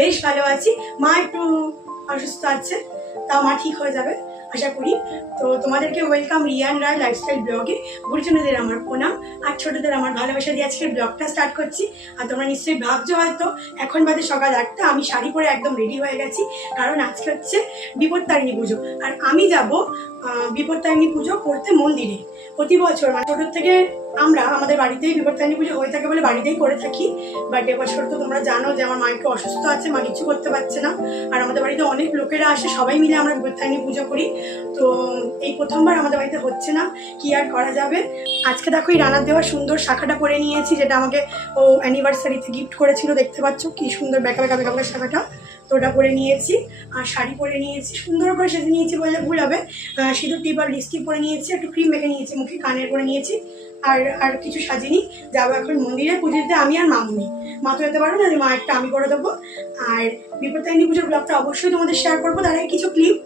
বেশ ভালো আছি। মা একটু অসুস্থ আছে, তাও মা ঠিক হয়ে যাবে, আশা করি। তো তোমাদেরকে ওয়েলকাম রিয়ান রায় লাইফস্টাইল ব্লগে গুরুজনদের আমার প্রণাম, আর ছোটদের আমার ভালোবাসা দিয়ে আজকে ব্লগটা স্টার্ট করছি। আর তোমরা নিশ্চয়ই ভাবছ হয়তো, এখন বাদে সকাল আটটা, আমি শাড়ি পরে একদম রেডি হয়ে গেছি, কারণ আজকে হচ্ছে বিপত্তারিণী পুজো। আর আমি যাব বিপত্তারিণী পুজো করতে মন্দিরে। প্রতি বছর মানে ছোটোর থেকে আমরা আমাদের বাড়িতেই বিপত্তারিণী পুজো হয়ে থাকে বলে বাড়িতেই করে থাকি। বাট এবছর তো তোমরা জানো যে আমার মাকে অসুস্থ আছে, মা কিছু করতে পারছে না। আর আমাদের বাড়িতে অনেক লোকেরা আসে, সবাই মিলে আমরা বিপত্তারিণী পুজো করি। তো এই প্রথমবার আমাদের বাড়িতে হচ্ছে না, কি আর করা যাবে? আজকে দেখো এই রানার দেওয়া সুন্দর শাখাটা পরে নিয়েছি, যেটা আমাকে ও অ্যানিভার্সারিতে গিফট করেছিল, দেখতে পাচ্ছ কি সুন্দর বেকা বেকা বেকা শাখাটা। তো ওটা পরে নিয়েছি, আর শাড়ি পরে নিয়েছি, সুন্দর করে সেজে নিয়েছি বলে ভুল হবে। সিঁদুর টিপ আর লিপস্টিক পরে নিয়েছি, একটু ক্রিম মেখে নিয়েছি, মুখে কানের করে নিয়েছি। আর আর কিছু সাজিনি। যাব এখন মন্দিরে, পুজো দিতে আমি আর মামুনি। মা তো যেতে পারব না, যে মা একটা আমি করে দেবো। আর বিপত্তারিণী পুজোর ব্লগটা অবশ্যই তোমাদের শেয়ার করব। তার আগে কিছু ক্লিপ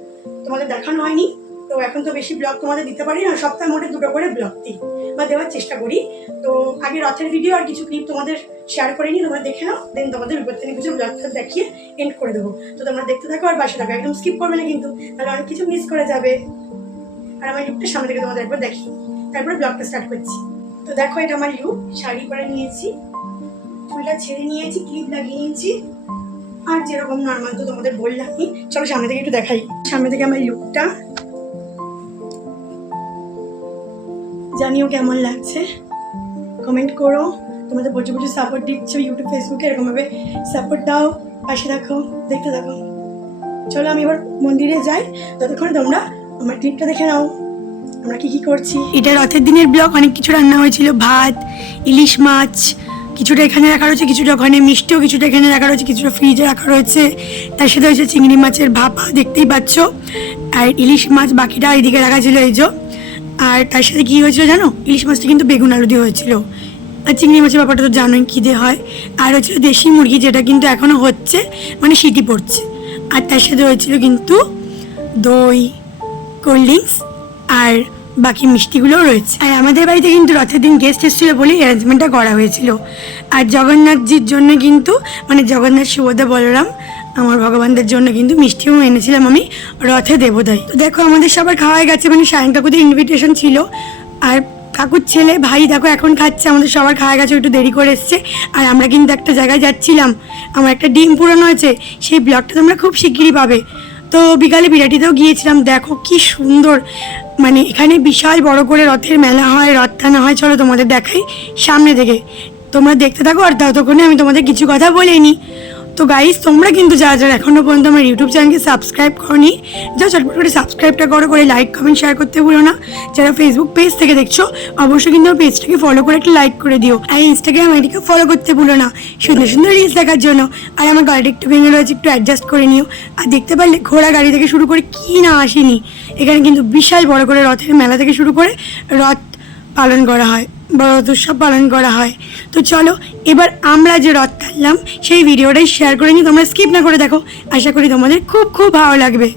তোমাদের দেখানো হয়নি। তো এখন তো বেশি ব্লগ তোমাদের দিতে পারি না। সপ্তাহে মোটে দুটো করে ব্লগ দিই বা দেওয়ার চেষ্টা করি। তো আগে রথের ভিডিও আর কিছু ক্লিপ তোমাদের শেয়ার করে নিই। তোমরা দেখে নাও দেন তোমাদের বিপত্তারিণী পুজোর ব্লগটা দেখিয়ে এন্ড করে দেবো। তো তোমরা দেখতে থাকো আর বাসা থাকো। একদম স্কিপ করবে না কিন্তু। তাহলে অনেক কিছু মিস করে যাবে। আর আমার লুকটা সামনে থেকে তোমাদের একবার দেখি তারপরে ব্লগটা স্টার্ট করছি। তো দেখো, এটা আমার লুক শাড়ি পরে নিয়েছি। চুলটা ছেড়ে নিয়েছি ক্লিপ লাগিয়ে নিয়েছি। আর যেরকম নর্মাল তো তোমাদের বললামই চলো সামনে থেকে একটু দেখাই। সামনে থেকে আমার লুকটা জানিও কেমন লাগছে? কমেন্ট করো। তোমাদের প্রচুর প্রচুর সাপোর্ট দিচ্ছ ইউটিউব ফেসবুকে এরকমভাবে সাপোর্ট দাও। পাশে রাখো দেখতে থাকো। চলো আমি এবার মন্দিরে যাই। ততক্ষণে তোমরা আমার ক্লিপটা দেখে নাও। আমরা কি কি করছি? এটা রথের দিনের ব্লগ, অনেক কিছু রান্না হয়েছিল, ভাত, ইলিশ মাছ, কিছুটা এখানে রাখা রয়েছে, কিছুটা ওখানে মিষ্টিও, কিছুটা এখানে রাখা রয়েছে, কিছুটা ফ্রিজে রাখা রয়েছে। তার সাথে হয়েছে চিংড়ি মাছের ভাপা, দেখতেই পাচ্ছ। আর ইলিশ মাছ বাকিটা এদিকে রাখা ছিল, এই যে। আর তার সাথে কী হয়েছিল জানো? ইলিশ মাছটা কিন্তু বেগুন আলু দিয়ে হয়েছিল। আর চিংড়ি মাছের ব্যাপারটা তো জানোই কী দিয়ে হয়। আর হয়েছিল দেশি মুরগি, যেটা কিন্তু এখনও হচ্ছে মানে সিটি পড়ছে। আর তার সাথে হয়েছিল কিন্তু দই, কোল্ড ড্রিঙ্কস আর বাকি মিষ্টিগুলোও রয়েছে। আর আমাদের বাড়িতে কিন্তু রথের দিন গেস্ট এসেছিল বলেই অ্যারেঞ্জমেন্টটা করা হয়েছিল। আর জগন্নাথজির জন্য কিন্তু মানে জগন্নাথ সুভদ্রা বলরাম, আমার ভগবানদের জন্য কিন্তু মিষ্টিও এনেছিলাম আমি রথে দেবদাই তো দেখো, আমাদের সবার খাওয়া গেছে মানে সায়ন কাকুদের ইনভিটেশন ছিল। আর কাকুর ছেলে, ভাই দেখো, এখন খাচ্ছে, আমাদের সবার খাওয়া গেছে একটু দেরি করে এসছে। আর আমরা কিন্তু একটা জায়গায় যাচ্ছিলাম। আমার একটা ডিম পূরণ হয়েছে সেই ব্লগটা তোমরা খুব শিগগিরই পাবে। তো বিকালে বিরাটিতেও গিয়েছিলাম। দেখো কি সুন্দর। মানে এখানে বিশাল বড় করে রথের মেলা হয়, রথ টানা হয়। চলো তোমাদের দেখাই সামনে থেকে। তোমরা দেখতে থাকো আর ততক্ষণে আমি তোমাদের কিছু কথা বলিনি তো গাইস তোমরা কিন্তু যারা যারা এখনও পর্যন্ত আমার ইউটিউব চ্যানেলকে সাবস্ক্রাইব করনি যা চটপট করে সাবস্ক্রাইবটা করো, করে লাইক কমেন্ট শেয়ার করতে ভুলো না। যারা ফেসবুক পেজ থেকে দেখছ, অবশ্যই কিন্তু আমার পেজটাকে ফলো করে একটু লাইক করে দিও। আর ইনস্টাগ্রাম আইডিকে ফলো করতে ভুলো না। সুন্দর সুন্দর রিলস দেখার জন্য। আর আমার গাড়িটা একটু ভেঙে রয়েছে, একটু অ্যাডজাস্ট করে নিও। আর দেখতে পারলে ঘোড়া গাড়ি থেকে শুরু করে কি না আসেনি। এখানে কিন্তু বিশাল বড় করে রথের মেলা থেকে শুরু করে রথ পালন করা হয়, বড় উৎসব পালন করা হয়। তো চলো, এবার আমরা যে রথ টানলাম, সেই ভিডিওটাই শেয়ার করে নিই, তোমরা স্কিপ না করে দেখো। আশা করি তোমাদের খুব খুব ভালো লাগবে।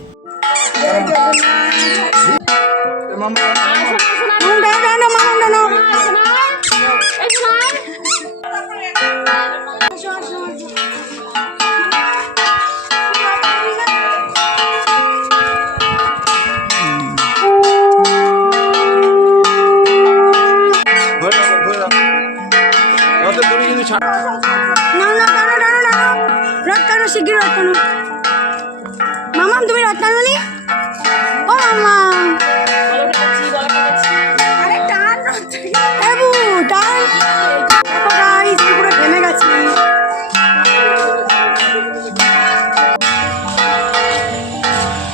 শিগগির টানো মামাম, তুমি রথ টানো নি ও মামা। আরে টান রথটাকে। বাবু, টান। দেখো গাইস পুরো ঘেমে গেছে।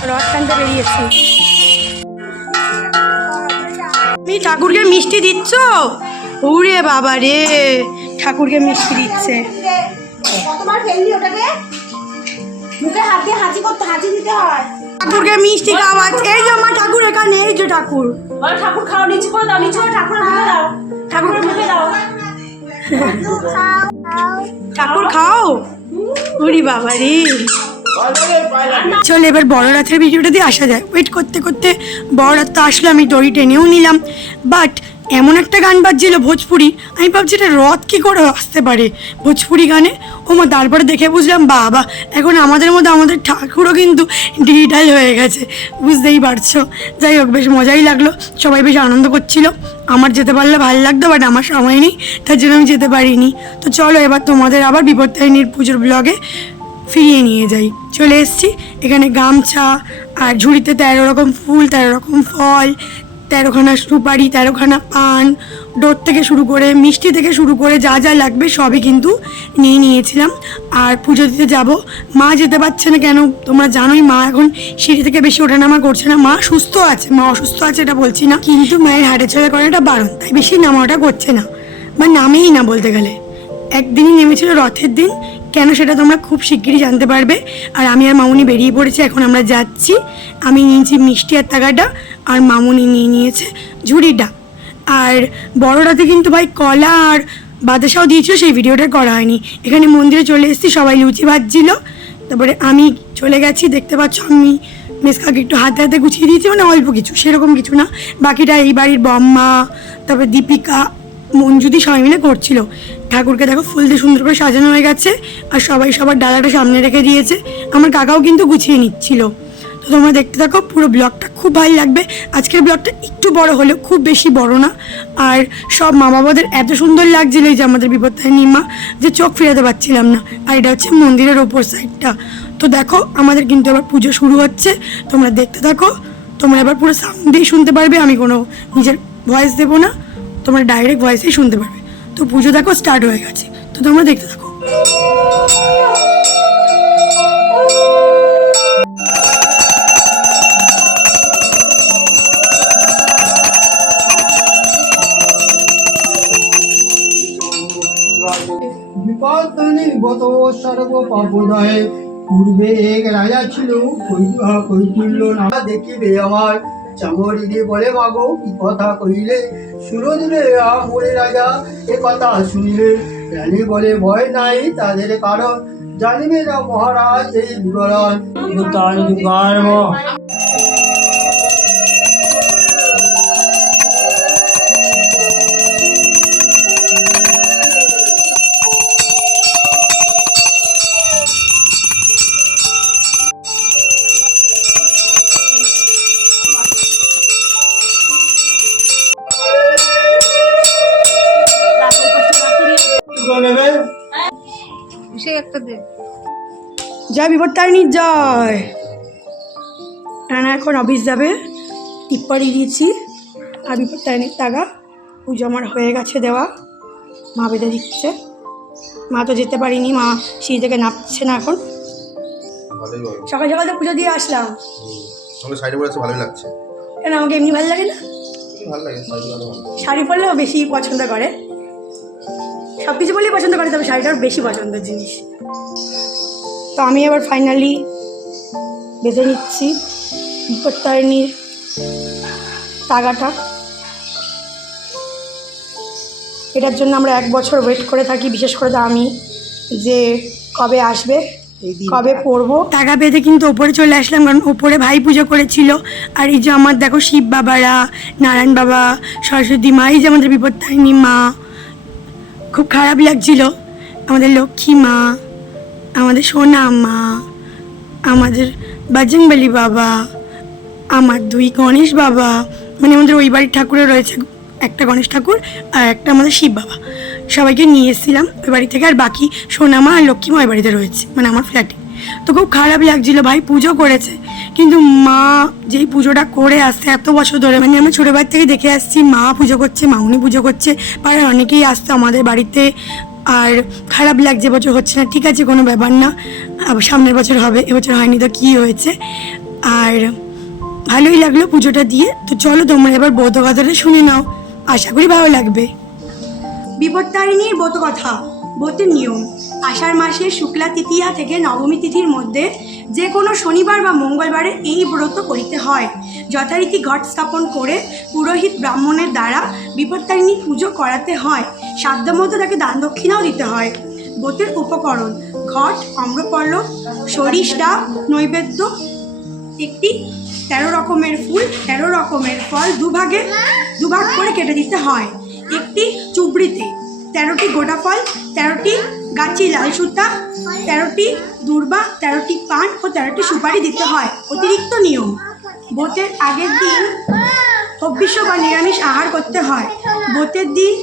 রথ টানতে বেরিয়েছি। তুমি ঠাকুরকে মিষ্টি দিচ্ছ? উরে বাবা রে, ঠাকুরকে মিষ্টি দিচ্ছে। ফেললি ওটাকে? মুখে হাত দিয়ে হাঁচি করতে হাঁচি দিতে হয়। ঠাকুরকে মিষ্টি খাওয়াচ্ছে এই যে আমার ঠাকুর এখানে এই যে ঠাকুর। ঠাকুর খাও নিচু করে দাও নিচু করে ঠাকুরের মুখে দাও। ঠাকুরের মুখে দাও। ঠাকুর খাও? উরি বাবা রে। চল এবার বড় রাতের ভিডিওটা দিয়ে আসা যায় ওয়েট করতে করতে বড় রাত তো আসলো আমি দড়ি টেনেও নিলাম। বাট এমন একটা গান বাজছিল ভোজপুরি। আমি ভাবছি এটা রথ কী করে আসতে পারে? ভোজপুরি গানে ও মা, তারপরে দেখে বুঝলাম, বাবা, এখন আমাদের মধ্যে আমাদের ঠাকুরও কিন্তু ডিজিটাল হয়ে গেছে, বুঝতেই পারছ। যাই হোক, বেশ মজাই লাগল, সবাই বেশ আনন্দ করছিল। আমার যেতে পারলে ভালো লাগতো বাট আমার সময় নেই, তার জন্য আমি যেতে পারিনি। তো চলো, এবার তোমাদের আবার বিপত্তারিণীর পুজোর ব্লগে ফিরিয়ে নিয়ে যাই। চলে এসেছি, এখানে গামছা, আর ঝুড়িতে তেরো রকম ফুল, তেরো রকম ফল, তেরোখানা সুপারি, তেরোখানা পান ডোর থেকে শুরু করে, মিষ্টি থেকে শুরু করে যা যা লাগবে সবই কিন্তু নিয়ে নিয়েছিলাম। আর পুজো দিতে যাব। মা যেতে পারছে না কেন, তোমরা জানোই মা এখন সিঁড়ি থেকে বেশি ওঠানামা করছে না। মা সুস্থ আছে, মা অসুস্থ আছে এটা বলছি না। কিন্তু মায়ের হাটে চলে করাটা বারণ, তাই বেশি নামা ওটা করছে না। বা নামেই না বলতে গেলে। একদিনই নেমেছিল রথের দিন, কেন সেটা তোমরা খুব শিগগিরই জানতে পারবে। আর আমি আর মামুনি বেরিয়ে পড়েছি, এখন আমরা যাচ্ছি। আমি নিয়েছি মিষ্টি আর টাকাটা আর মামুনি নিয়ে নিয়েছে ঝুড়িটা। আর বড়রাতে কিন্তু ভাই কলা আর বাতাসাও দিয়েছিল, সেই ভিডিওটা করা হয়নি। এখানে মন্দিরে চলে এসেছি, সবাই লুচি ভাজছিল। তারপরে আমি চলে গেছি, দেখতে পাচ্ছ আমি মেসকাকে একটু হাতে হাতে গুছিয়ে দিয়েছি মানে অল্প কিছু, সেরকম কিছু না। বাকিটা এই বাড়ির বম্মা, তারপরে দীপিকা, মঞ্জুদি সবাই মিলে করছিল। ঠাকুরকে দেখো ফুল দিয়ে সুন্দর করে সাজানো হয়ে গেছে, আর সবাই সবার ডালাটা সামনে রেখে দিয়েছে। আমার কাকাও কিন্তু গুছিয়ে নিচ্ছিল। তো তোমরা দেখতে থাকো, পুরো ব্লগটা খুব ভালো লাগবে। আজকের ব্লগটা একটু বড় হলেও খুব বেশি বড় না। আর সব মা বাবাদের এত সুন্দর লাগছিল এই যে আমাদের বিপত্তারিণী মা যে চোখ ফিরাতে পারছিলাম না। আর এটা হচ্ছে মন্দিরের ওপর সাইডটা। তো দেখো, আমাদের কিন্তু এবার পুজো শুরু হচ্ছে। তোমরা দেখতে থাকো। তোমরা এবার পুরো সাউন্ড দিয়ে শুনতে পারবে। আমি কোনো নিজের ভয়েস দেবো না। তোমরা ডাইরেক্ট ভয়েসেই শুনতে পারবে। তো পুজো দেখো স্টার্ট হয়ে গেছে। তো তোমরা দেখতে থাকো। পূর্বে এক রাজা ছিল কৈতুল্য না দেখিবে আমার চামড়িরে বলে মাগো কি কথা শুনো দিলে আমরে রাজা এ কথা শুনিলে রানী বলে ভয় নাই তাদের কারণ জানিবে না মহারাজ এই তার বিপত্তারিণী জয় রানা এখন অফিস যাবে টিপ্পারি দিয়েছি। আর বিপত্তারিণীর টাকা পুজো আমার হয়ে গেছে দেওয়া। মা বেঁধে দিচ্ছে। মা তো যেতে পারিনি মা সিঁড়ি থেকে নামছে না এখন। সকাল সকাল তো পুজো দিয়ে আসলাম। আমাকে শাড়ি পরে ভালোই লাগছে। কেন আমাকে এমনি ভালো লাগে না? শাড়ি পরলেও বেশি পছন্দ করে। সব কিছু বলেই পছন্দ করে তবে শাড়িটার বেশি পছন্দের জিনিস। তো আমি আবার ফাইনালি বেঁধে নিচ্ছি বিপত্তারিণীর তাগাটা। এটার জন্য আমরা এক বছর ওয়েট করে থাকি বিশেষ করে তো আমি যে কবে আসবে কবে পড়ব টাকা পেতে কিন্তু ওপরে চলে আসলাম কারণ ওপরে ভাই পুজো করেছিল। আর এই যে আমার দেখো শিব বাবারা নারায়ণ বাবা সরস্বতী মা এই যে আমাদের বিপত্তারিণী মা খুব খারাপ লাগছিল। আমাদের লক্ষ্মী মা আমাদের সোনা মা, আমাদের বাজরংবলী বাবা, আমার দুই গণেশ বাবা মানে আমাদের ওই বাড়ির ঠাকুরে রয়েছে একটা গণেশ ঠাকুর আর একটা আমাদের শিব বাবা। সবাইকে নিয়ে এসেছিলাম ওই বাড়ি থেকে, আর বাকি সোনামা আর লক্ষ্মীমা ওই বাড়িতে রয়েছে মানে আমার ফ্ল্যাটে তো খুব খারাপ লাগছিল, ভাই পুজো করেছে, কিন্তু মা যেই পুজোটা করে আসছে এত বছর ধরে মানে আমি ছোটোবার থেকে দেখে আসছি, মা পুজো করছে, মাউনি পুজো করছে পাড়ার অনেকেই আসতো আমাদের বাড়িতে। আর খারাপ লাগছে বছর হচ্ছে না, ঠিক আছে, কোনো ব্যাপার না। সামনের বছর হবে, এবছর হয়নি তো কী হয়েছে। আর ভালোই লাগল পুজোটা দিয়ে। তো চলো তোমরা এবার বৌদ্ধ কথাটা শুনে নাও। আশা করি ভালো লাগবে। বিপত্তারিণীর ব্রত কথা। ব্রতের নিয়ম। আষাঢ় মাসের শুক্লা তৃতীয়া থেকে নবমী তিথির মধ্যে যে কোনো শনিবার বা মঙ্গলবারে এই ব্রত করিতে হয়। যথারীতি ঘট স্থাপন করে পুরোহিত ব্রাহ্মণের দ্বারা বিপত্তারিণী পুজো করাতে হয়। সাধ্যমতো তাকে দান দক্ষিণাও দিতে হয়। ব্রতের উপকরণ, ঘট, অম্রপল্লব, সরিষ নৈবেদ্য, একটি তেরো রকমের ফুল, তেরো রকমের ফল দুভাগে, দুভাগ করে কেটে দিতে হয়। একটি চুবড়িতে তেরোটি গোটা ফল, তেরোটি গাছি লাল সুতা, তেরোটি দুর্বা, তেরোটি পান ও তেরোটি সুপারি দিতে হয়। অতিরিক্ত নিয়ম। বোতের আগের দিন হব্বিষ্য বা নিরামিষ আহার করতে হয়। বোতের দিন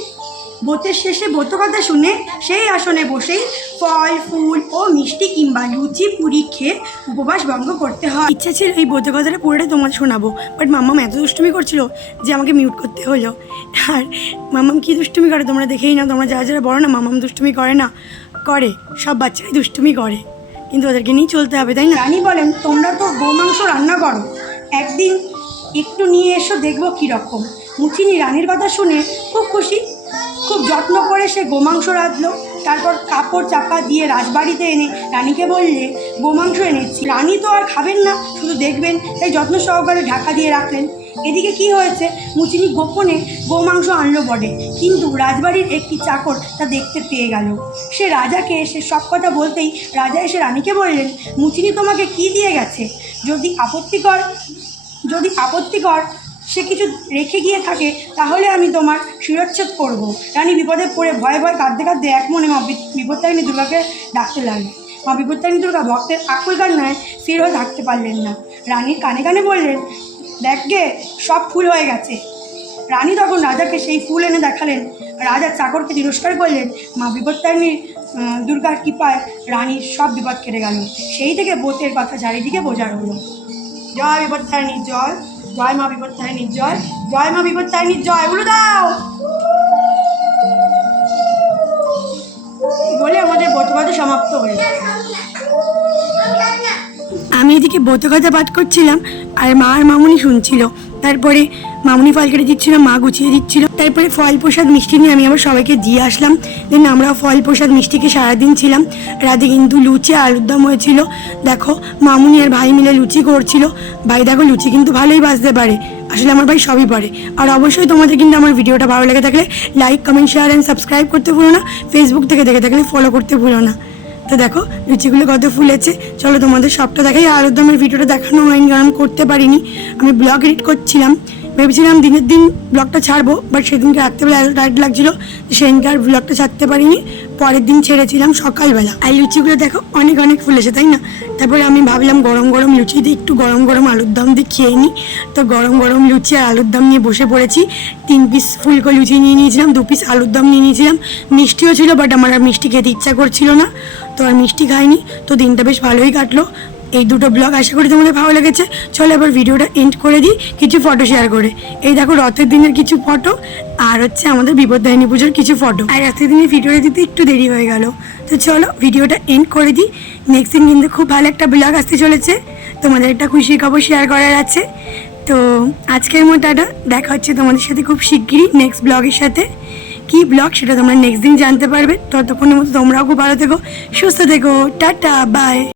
বোতের শেষে ব্রত কথা শুনে সেই আসনে বসেই ফল, ফুল ও মিষ্টি কিংবা লুচি, পুরি খেয়ে উপবাস ভঙ্গ করতে হয়। ইচ্ছা ছিল এই ব্রত কথাটা পুরোটাই তোমাদের শোনাবো বাট মাম্মাম এত দুষ্টুমি করছিল যে আমাকে মিউট করতে হলো। আর মাম্মাম কী দুষ্টুমি করে তোমরা দেখেই না তোমরা যারা যারা বড় না, মাম্মাম দুষ্টুমি করে না। করে, সব বাচ্চারাই দুষ্টুমি করে। কিন্তু ওদেরকে নিয়েই চলতে হবে, তাই না? রানী বলেন, তোমরা তো গোমাংস রান্না করো। একদিন একটু নিয়ে এসো, দেখব কীরকম। মুচিনি রানীর কথা শুনে খুব খুশি খুব যত্ন করে সে গোমাংস রাঁধলো। তারপর কাপড় চাপা দিয়ে রাজবাড়িতে এনে রানীকে বললে, গোমাংস এনেছি। রানী তো আর খাবেন না, শুধু দেখবেন। তাই যত্ন সহকারে ঢাকা দিয়ে রাখলেন। এদিকে কি হয়েছে, মুচিনি গোপনে গোমাংস আনলো বটে। কিন্তু রাজবাড়ির একটি চাকর তা দেখতে পেয়ে গেল। সে রাজাকে এসে সব কথা বলতেই রাজা এসে রানীকে বললেন, মুচিনি তোমাকে কি দিয়ে গেছে? যদি আপত্তিকর যদি আপত্তিকর সে কিছু রেখে গিয়ে থাকে, তাহলে আমি তোমার শিরচ্ছেদ করব। রানী বিপদে পড়ে ভয়ে ভয়ে কাঁদতে কাঁদতে এক মনে মা বিপত্তারিণী দুর্গাকে ডাকতে লাগলেন। মা বিপত্তারিণী দুর্গা ভক্তের আকুলকার নয় স্থির হয়ে থাকতে পারলেন না। রানীর কানে কানে বললেন, দেখ গে, সব ফুল হয়ে গেছে। রানী তখন রাজাকে সেই ফুল এনে দেখালেন। রাজা চাকরকে তিরস্কার করলেন, মা বিপত্তারিণীর দুর্গার কৃপায় রানীর সব বিপদ কেটে গেল। সেই থেকে বোতের কথা চারিদিকে বোঝার হলো জয় বিপত্তারিণীর জয়। জয় মা বিপত্তারিণীর জয় জয় মা বিপত্তারিণীর জয়, বলে দাও। বলে? আমাদের বটবাদে সমাপ্ত হয়ে আমি এদিকে বোতকথা পাঠ করছিলাম, আর মা আর মামুনি শুনছিল। তারপরে মামুনি ফল কেটে দিচ্ছিল, মা গুছিয়ে দিচ্ছিল। তারপরে ফল প্রসাদ মিষ্টি নিয়ে আমি আবার সবাইকে দিয়ে আসলাম। দেন আমরা ফল প্রসাদ মিষ্টিকে সারাদিন ছিলাম। রাতে কিন্তু লুচি, আলুর দম হয়েছিল। দেখো, মামুনি আর ভাই মিলে লুচি করছিল। ভাই, দেখো, লুচি কিন্তু ভালোই বাজতে পারে। আসলে আমার ভাই সবই পারে। আর অবশ্যই তোমাদের কিন্তু আমার ভিডিওটা ভালো লেগে থাকলে like comment share and subscribe করতে ভুলো না। ফেসবুক থেকে দেখে থাকলে ফলো করতে ভুলো না। তো দেখো, লুচিগুলো কত ফুলেছে। চলো তোমাদের সবটা দেখাই। আর দমের ভিডিওটা দেখানো হয়নি, কারণ করতে পারিনি। আমি ব্লগ এডিট করছিলাম। ভেবেছিলাম দিনের দিন ব্লগটা ছাড়বো বাট সেদিনকে রাত্রেবেলা এত টাইট লাগছিল সেদিনকে আর ব্লগটা ছাড়তে পারিনি। পরের দিন ছেড়েছিলাম সকালবেলা। আর লুচিগুলো দেখো, অনেক অনেক ফুলেছে, তাই না? তারপরে আমি ভাবলাম গরম গরম লুচি দিয়ে একটু গরম গরম আলুর দম দিয়ে খেয়ে নিই। তো গরম গরম লুচি আর আলুর দম নিয়ে বসে পড়েছি। তিন পিস ফুলকো লুচি নিয়ে নিয়েছিলাম, দু পিস আলুর দম নিয়ে নিয়েছিলাম। মিষ্টিও ছিল বাট আমার আর মিষ্টি খেতে ইচ্ছা করছিল না। তো আর মিষ্টি খাইনি। তো দিনটা বেশ ভালোই কাটলো। এই দুটো ব্লগ আশা করি তোমাদের ভালো লেগেছে। চলো এবার ভিডিওটা এন্ড করে দিই, কিছু ফটো শেয়ার করে। এই দেখো রথের দিনের কিছু ফটো আর হচ্ছে আমাদের বিপদায়নী পুজোর কিছু ফটো আর রথের দিনের ভিডিওটা দিতে একটু দেরি হয়ে গেল। তো চলো ভিডিওটা এন্ড করে দিই। নেক্সট দিন কিন্তু খুব ভালো একটা ব্লগ আসতে চলেছে। তোমাদের একটা খুশির খবর শেয়ার করার আছে। তো আজকের মতো টাটা। দেখা হচ্ছে তোমাদের সাথে খুব শিগগিরই নেক্সট ব্লগের সাথে। কি ব্লগ সেটা তোমরা নেক্সট দিন জানতে পারবে। ততক্ষণের মতো তোমরাও খুব ভালো থেকো, সুস্থ থেকো। Tata bye